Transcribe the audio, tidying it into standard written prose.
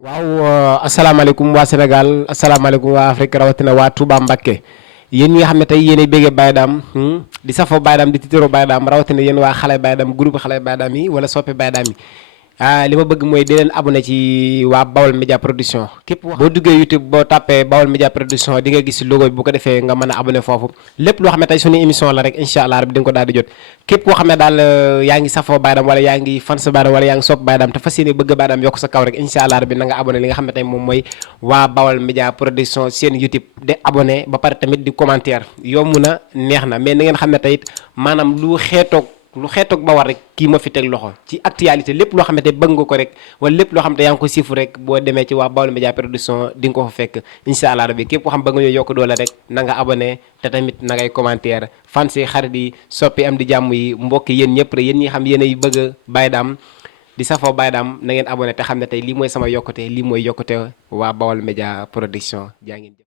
waaw asalaamaaleykum waa Sénégal asalaamaaleykum waa Afrique rawatina waa Touba Mbacké yéen ñi nga xam ne tey yéenay béggee Baye Dame di safoo Baye Dame di tiitaroo Baye Dame rawatina yéen waa xale Baye Dame groupe xale Baye Dame yi wala soppe Baye Dame yi li ma bëgg mooy di leen abonné ci waa Bawol Média Production képp boo duggee YouTube boo tàppee Bawol Média Production di nga gis logo bi bu ko defee nga mën a abonné foofu lépp loo xam ne tey suñu émission la rek incha allah rabbi di nga ko daal di jot képp koo xam ne daal yaa ngi safoo Baye Dame wala yaa ngi fans Baye Dame wala yaa ngi sopp Baye Dame te fas yéene bëgg Baye Dame yokk sa kaw rek incha allah rabbi na nga abonné li nga xam ne tey moom mooy waa Bawol Média Production seen YouTube di abonné ba pare tamit di commentaire yomb na neex na mais na ngeen xam ne tey maanaam lu xeetoog ba war rek kii ma fi teg loxo ci actualité lépp loo xamante bëgg nga ko rek wala lépp loo xamante yaa ngi ko siifu rek boo demee ci waa Bawol Média Production di nga ko fa fekk incha allah rabbi képp koo xam bëgg nga ñoo yokk doole rek na nga abonné te tamit na ngay commentaire fans yi xarit yi soppi am di jàmm yi mbokk yéen ñëpp rek yéen ñi xam yéen ay bëgg Baye Dame di safoo Baye Dame na ngeen abonné te xam ne tey lii mooy sama yokkute lii mooy yokkute waa Bawol Média Production jaa ngeen jëf